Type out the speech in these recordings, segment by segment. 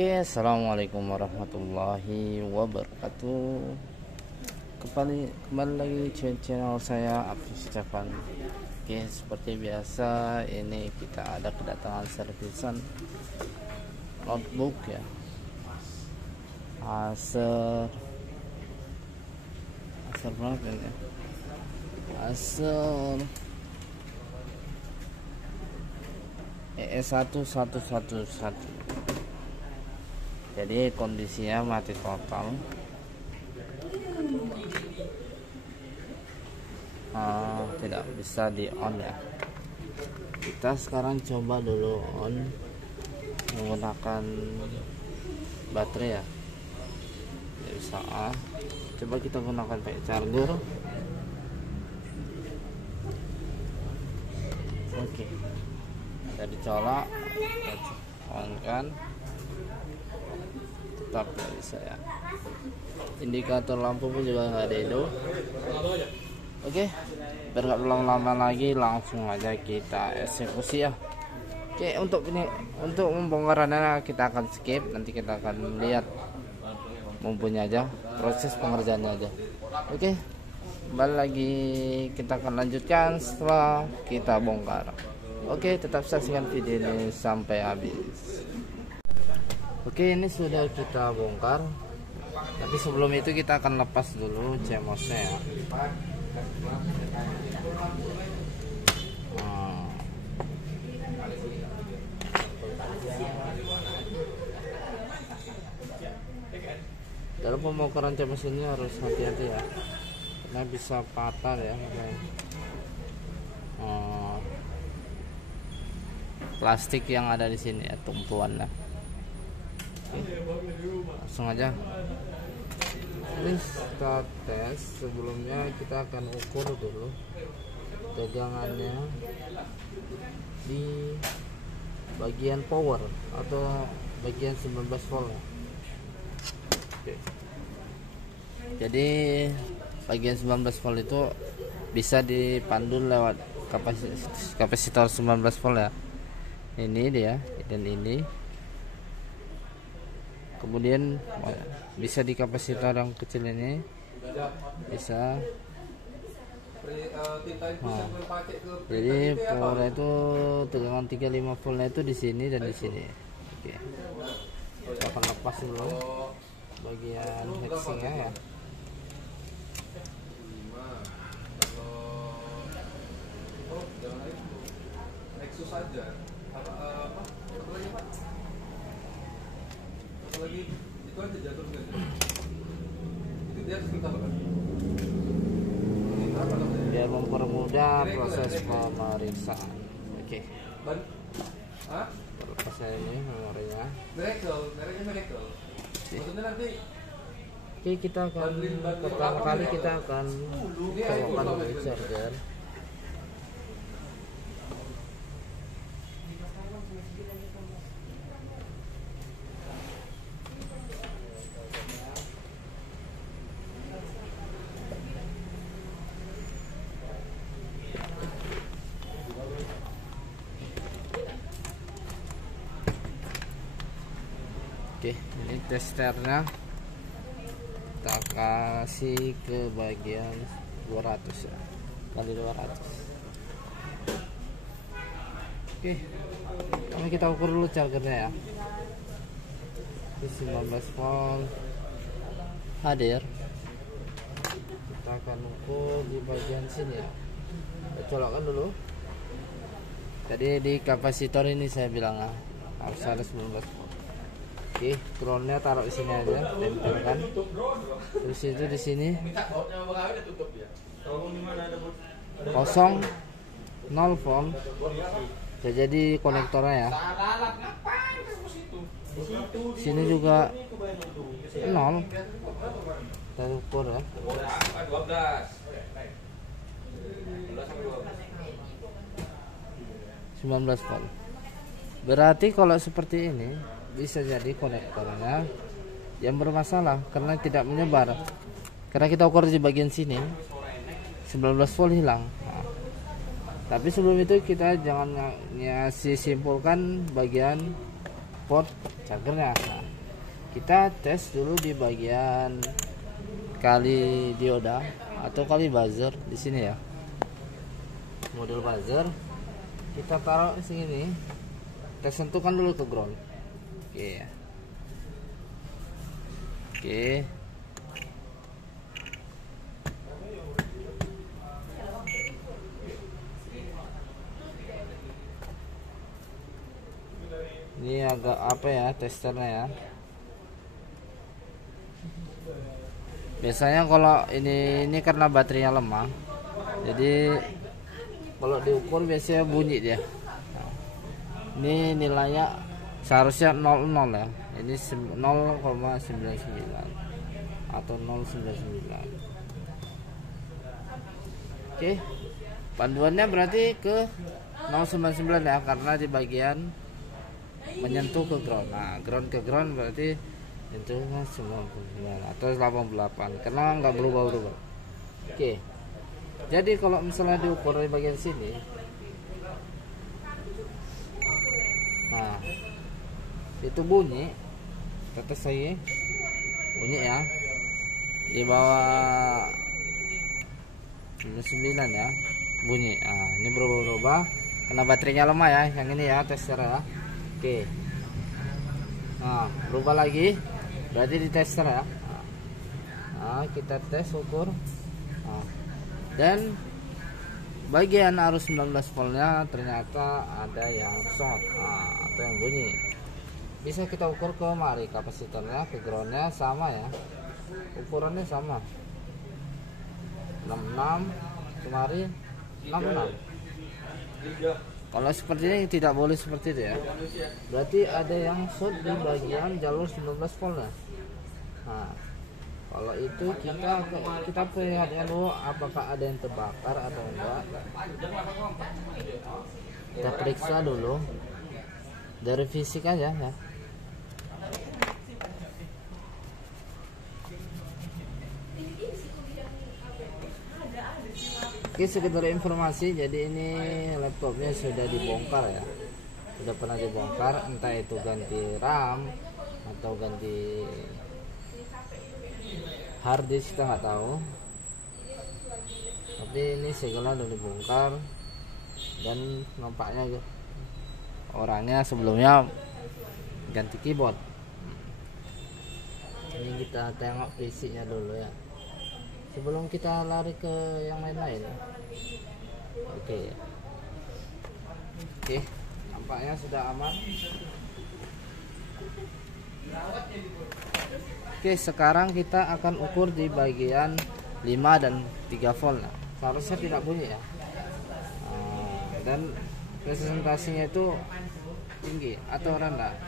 Oke, assalamualaikum warahmatullahi wabarakatuh. Kembali lagi di channel saya, Apis Capan. Oke, seperti biasa ini kita ada kedatangan servisan notebook ya, Acer berapa ya? Acer ES1111. Jadi kondisinya mati total. Tidak bisa di on ya. Kita sekarang coba dulu on menggunakan baterai ya. Tidak bisa. Coba kita gunakan pakai charger. Oke, kita dicolok, on kan, tetap nggak bisa ya. Indikator lampu pun juga nggak ada itu. Oke, biar nggak lama lagi, langsung aja kita eksekusi ya. Oke, untuk pembongkarannya kita akan skip, nanti kita akan lihat mempunyai aja proses pengerjaannya aja. Oke, kembali lagi kita akan lanjutkan setelah kita bongkar. Oke, tetap saksikan video ini sampai habis. Oke, ini sudah kita bongkar, tapi sebelum itu kita akan lepas dulu CMOS-nya ya. Dalam pembongkaran CMOS ini harus hati-hati ya, karena bisa patah ya. Plastik yang ada di sini ya, tumpuannya. Langsung aja. Ini start test. Sebelumnya kita akan ukur dulu tegangannya di bagian power atau bagian 19 volt ya. Oke. Jadi bagian 19 volt itu bisa dipandu lewat kapasitor 19 volt ya. Ini dia, dan ini kemudian bisa di kapasitor yang kecil ini bisa. Jadi power itu tegangan 35 voltnya itu di sini dan di sini. Oke, kita akan lepas dulu bagian heatsinknya ya. Saja apa lagi Pak? Lagi itu aja jatuh nggak? Itu dia harus minta apa? Biar mempermudah proses pemeriksaan. Oke. Lepas saya ini memorinya. Miracle. Maksudnya nanti. Oke, kita akan pertama kali kita akan colokkan dulu charger. Oke, ini testernya kita kasih ke bagian 200 ya, kali 200. Oke, ini kita ukur dulu chargernya ya. Ini 19 volt hadir. Kita akan ukur di bagian sini ya. Kita colokkan dulu. Tadi di kapasitor ini saya bilang harus ada 19 volt. Oke, groundnya taruh di sini aja, tempelkan. Terus itu di sini kosong 0 volt. Jadi konektornya ya. Sini juga 0. Kita ukur ya. 19 volt. Berarti kalau seperti ini bisa jadi konektornya yang bermasalah karena tidak menyebar. Karena kita ukur di bagian sini 19 volt hilang. Nah, tapi sebelum itu kita jangan simpulkan bagian support chargernya. Nah, kita tes dulu di bagian kali dioda atau kali buzzer di sini ya. Model buzzer kita taruh di sini. Kita sentuhkan dulu ke ground. Oke. Oke. Ini agak apa ya testernya ya. Biasanya kalau ini karena baterainya lemah, jadi kalau diukur biasanya bunyi dia. Ini nilainya seharusnya 00 ya. Ini 0,99 atau 0,99. Oke. Panduannya berarti ke 0,99 ya, karena di bagian menyentuh ke ground. Nah, ground ke ground berarti itu 99 atau 88 karena nggak berubah-ubah. Oke. Jadi kalau misalnya diukur di bagian sini, nah itu bunyi, tetes lagi bunyi ya, di bawah 99 ya bunyi. Nah, ini berubah-ubah karena baterainya lemah ya, yang ini ya tester ya. Oke. Nah, berubah lagi berarti di tester ya. Nah, kita tes ukur. Nah, dan bagian arus 19 voltnya ternyata ada yang short atau yang bunyi. Bisa kita ukur ke mari kapasitornya, ke groundnya sama ya, ukurannya sama 66, kemari 66. Kalau seperti ini tidak boleh seperti itu ya, berarti ada yang short di bagian jalur 19 volt. Nah, kalau itu kita perlihatkan dulu apakah ada yang terbakar atau enggak. Kita periksa dulu dari fisik aja ya. Oke, sekedar informasi, jadi ini laptopnya sudah dibongkar ya, sudah pernah dibongkar, entah itu ganti RAM atau ganti harddisk kita nggak tahu, tapi ini segala udah dibongkar dan nampaknya orangnya sebelumnya ganti keyboard. Ini kita tengok fisiknya dulu ya sebelum kita lari ke yang lain-lain. Oke, nampaknya sudah aman. Oke, sekarang kita akan ukur di bagian 5 dan 3 volt. Nah, seharusnya tidak bunyi ya. Dan presentasinya itu tinggi atau rendah.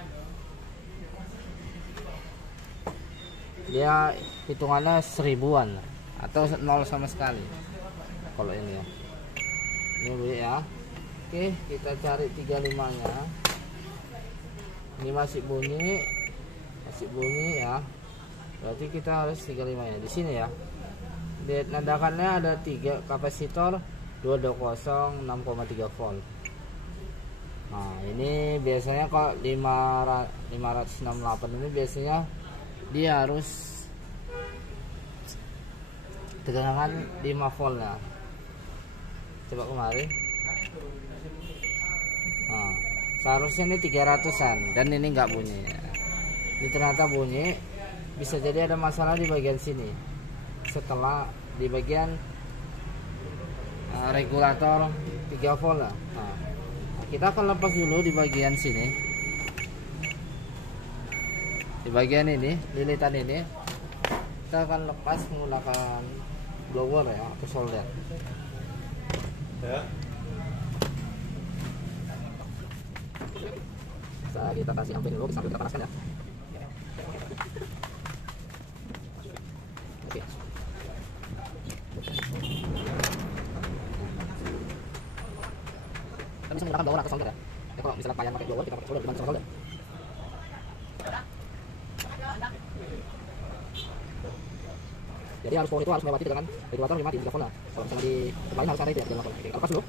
Dia hitungannya 1000-an atau 0 sama sekali kalau ini ya. Ini bunyi ya. Oke, kita cari 35 nya. Ini masih bunyi ya, berarti kita harus 35 nya di sini ya. Nandakannya ada 3 kapasitor 220 6,3 volt. Nah, ini biasanya kalau 568 ini biasanya dia harus tegangan 5 volt ya. Coba kemarin. Nah, seharusnya ini 300-an dan ini nggak bunyi. Ini ternyata bunyi. Bisa jadi ada masalah di bagian sini. Setelah di bagian regulator 3 volt lah. Nah, kita akan lepas dulu di bagian sini. Di bagian ini, lilitan ini kita akan lepas menggunakan blower ya atau solder. Ya. Kita kasih ampere dulu sambil kita panaskan ya. Oke. Kita bisa menggunakan blower atau solder ya. Kalau misalnya kalian pakai blower, kita pakai solder, bukan solder. Jadi arus power itu harus melewati tegangan regulator 5 di 3 volt lah. Kalau misalnya di tempat lain harus ada itu ya, 3 volt. Oke, lepas dulu.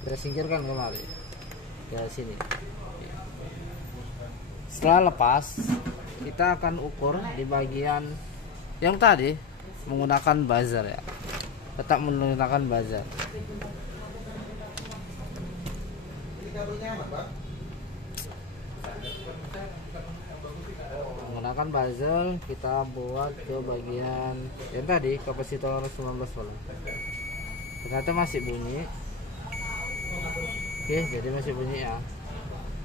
Kita singkirkan kembali ke sini. Setelah lepas, kita akan ukur di bagian yang tadi menggunakan buzzer ya. Tetap menggunakan buzzer. Menggunakan buzzer kita buat ke bagian yang tadi kapasitor 19 volt. Ternyata masih bunyi. Oke, jadi masih bunyi ya.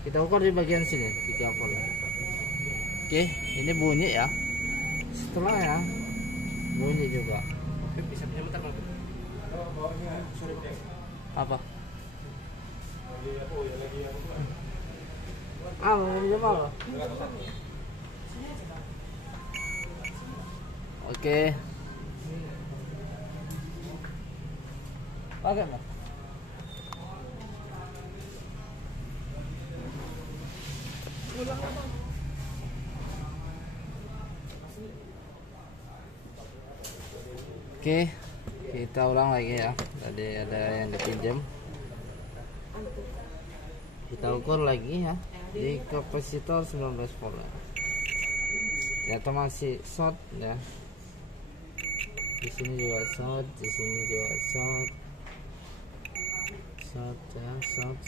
Kita ukur di bagian sini 3 volt. Oke, ini bunyi ya. Setelah ya bunyi juga. Bisa pinjam bentar, Apa? Pinjam apa? Oke. Pakai Mas. Oke, kita ulang lagi ya. Tadi ada yang dipinjam. Kita ukur lagi ya di kapasitor 19 volt. Ternyata masih short ya. Di sini juga short, di sini juga short. Short ya, short.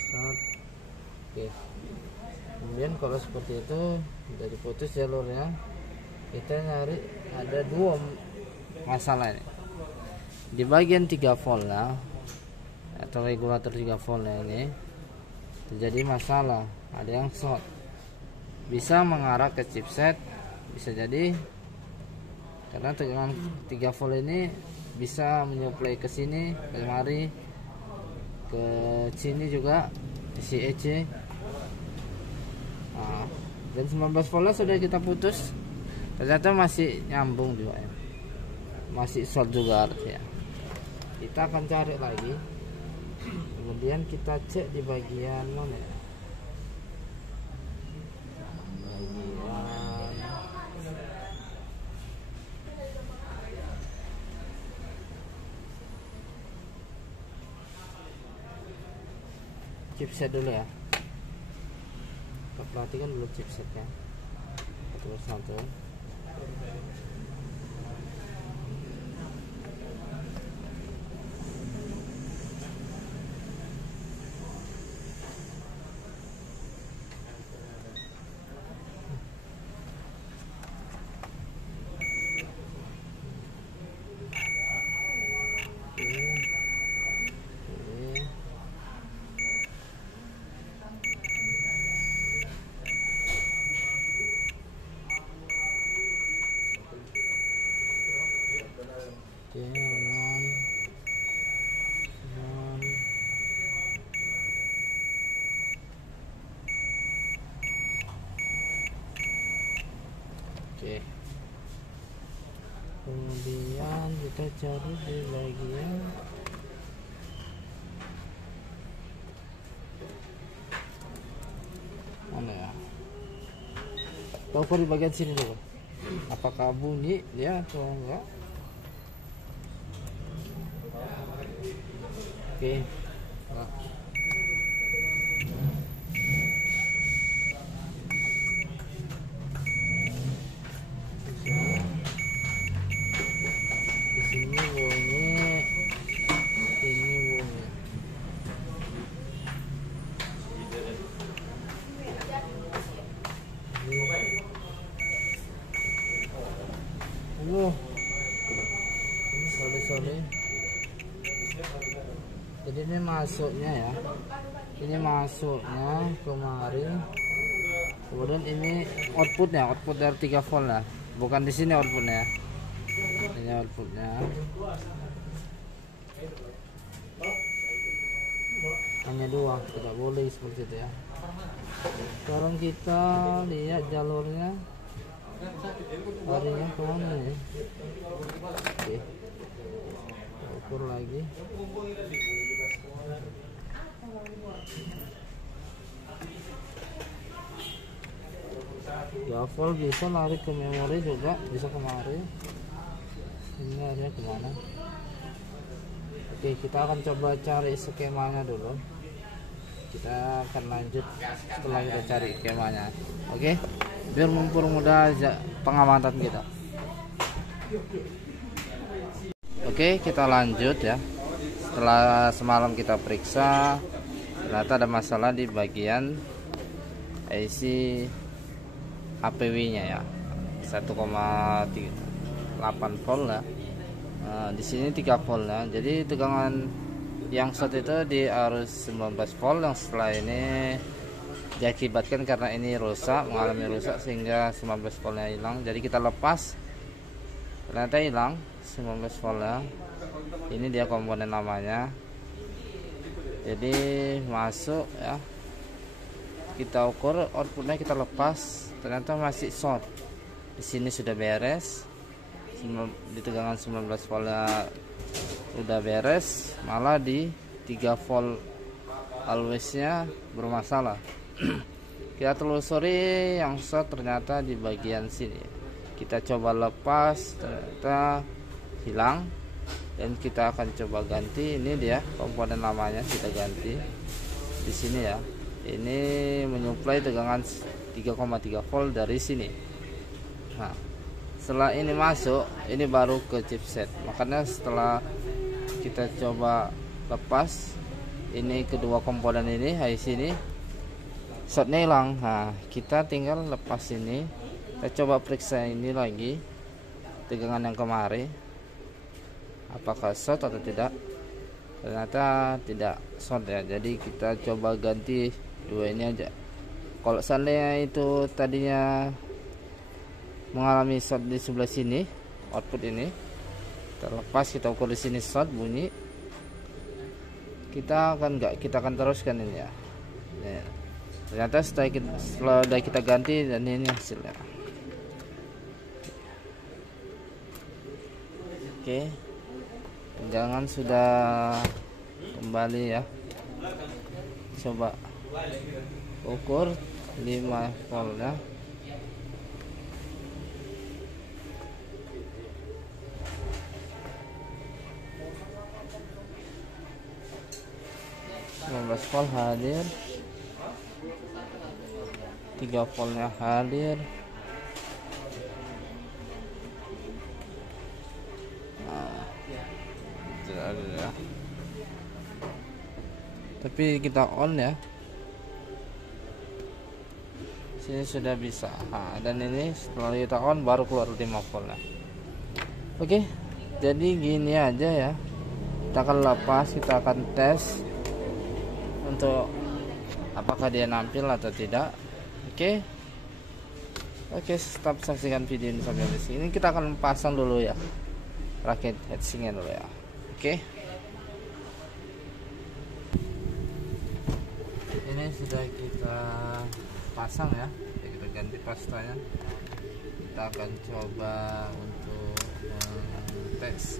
Oke. Kemudian kalau seperti itu udah diputus jalurnya, kita nyari ada dua masalah ini. Di bagian 3 volt ya, atau regulator 3 volt ini terjadi masalah, ada yang short, bisa mengarah ke chipset, bisa jadi karena tegangan 3 volt ini bisa menyuplai ke sini, kemari, ke sini juga isi EC. Nah, dan 19 volt sudah kita putus, ternyata masih nyambung juga ya, masih short juga artinya. Kita akan cari lagi, kemudian kita cek di bagian mana ya? Chipset dulu ya. Kita perhatikan dulu chipsetnya. Terus satu. Oke. Kemudian kita cari di bagian mana ya? Kita ukur di bagian sini dulu. Apakah bunyi dia atau enggak? Oke. Nah. Ini sorry. Jadi ini masuknya ya, ini masuknya kemarin. Kemudian ini output dari 3 volt ya, bukan di sini outputnya. Ini outputnya. Hanya dua, tidak boleh seperti itu ya. Sekarang kita lihat jalurnya. Larinya kemana ya? Oke, ukur lagi. Ya volt bisa lari ke memori juga, bisa kemari. Ini larinya kemana? Oke, kita akan coba cari skemanya dulu. kita akan lanjut setelah kita cari kemahnya. Oke, biar mempermudah pengamatan kita. Oke, kita lanjut ya. Setelah semalam kita periksa, ternyata ada masalah di bagian IC HPW-nya ya, 1,8 volt lah. Nah, di sini 3 volt ya. Jadi tegangan yang short itu di arus 19 volt, yang setelah ini diakibatkan karena ini rusak, mengalami rusak sehingga 19 voltnya hilang. Jadi kita lepas, ternyata hilang 19 voltnya. Ini dia komponen namanya. Jadi masuk ya, kita ukur outputnya, kita lepas, ternyata masih short. Di sini sudah beres, di tegangan 19 voltnya udah beres, malah di 3 volt always-nya bermasalah. Kita telusuri yang short, ternyata di bagian sini. Kita coba lepas, ternyata hilang, dan kita akan coba ganti. Ini dia komponen lamanya, kita ganti di sini ya. Ini menyuplai tegangan 3,3 volt dari sini. Nah, setelah ini masuk, ini baru ke chipset. Makanya setelah kita coba lepas, ini kedua komponen ini, IC ini shortnya hilang. Nah, kita tinggal lepas ini. Kita coba periksa ini lagi, tegangan yang kemarin, apakah short atau tidak. Ternyata tidak short ya. Jadi kita coba ganti dua ini aja. Kalau seandainya itu tadinya mengalami short di sebelah sini, output ini terlepas, kita ukur di sini short bunyi, kita akan teruskan ini ya. Nih, ternyata setelah kita ganti, dan ini hasilnya. Oke, tegangan sudah kembali ya. Coba ukur 5 volt ya. Volt hadir, 3 voltnya hadir. Ya. Tapi kita on ya, sini sudah bisa. Nah, dan ini setelah kita on baru keluar 5 volt ya. Oke, jadi gini aja ya. Kita akan lepas, kita akan tes untuk apakah dia nampil atau tidak. Oke, tetap saksikan video ini sampai habis. Ini kita akan pasang dulu ya, rakit heatsinknya dulu ya. Oke, ini sudah kita pasang ya. Kita ganti pastanya. Kita akan coba untuk tes.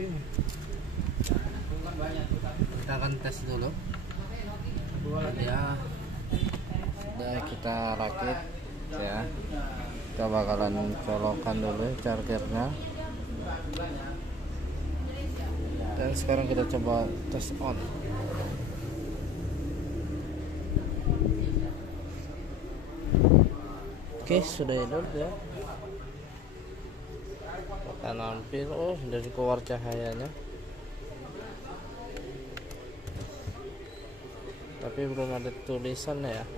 Oke. Kita akan tes dulu. Ya, sudah kita rakit ya. Kita bakalan colokan dulu chargernya. Dan sekarang kita coba tes on. Oke, sudah hidup ya. Kita nampil, oh dari keluar cahayanya. Tapi belum ada tulisannya ya.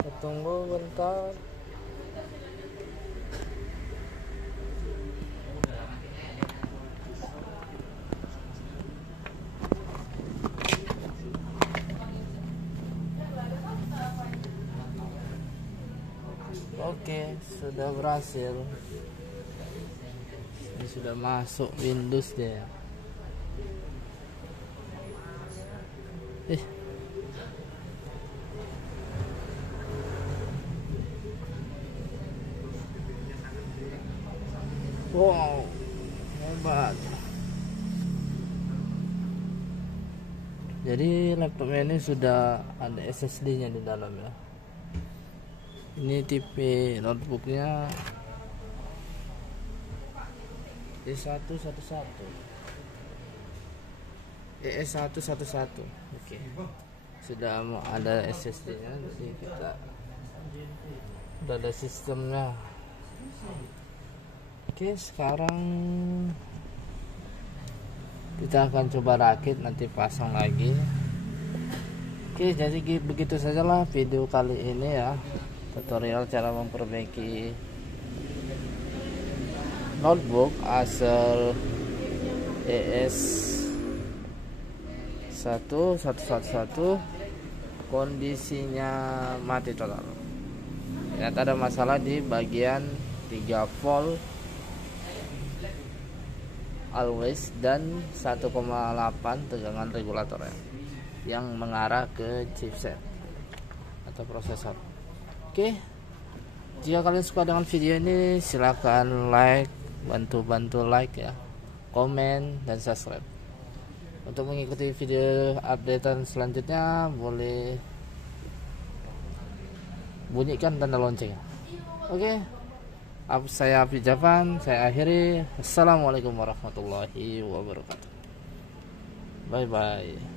Kita tunggu bentar. Oke, sudah berhasil. Ini sudah masuk Windows dia. Wow, hebat. Jadi laptop ini sudah ada SSD-nya di dalam ya. Ini tipe notebooknya ES111. Oke. Sudah ada SSD-nya, jadi kita udah ada sistemnya. Oke, sekarang kita akan coba rakit, nanti pasang lagi. Oke, jadi begitu sajalah video kali ini ya. Tutorial cara memperbaiki notebook Acer ES111 kondisinya mati total. Ternyata ada masalah di bagian 3 volt always dan 1,8 tegangan regulatornya yang mengarah ke chipset atau prosesor. Oke, jika kalian suka dengan video ini silahkan like, bantu like ya, komen dan subscribe. Untuk mengikuti video updatean selanjutnya boleh bunyikan tanda lonceng. Oke, saya Abdi Javan, saya akhiri. Assalamualaikum warahmatullahi wabarakatuh. Bye bye.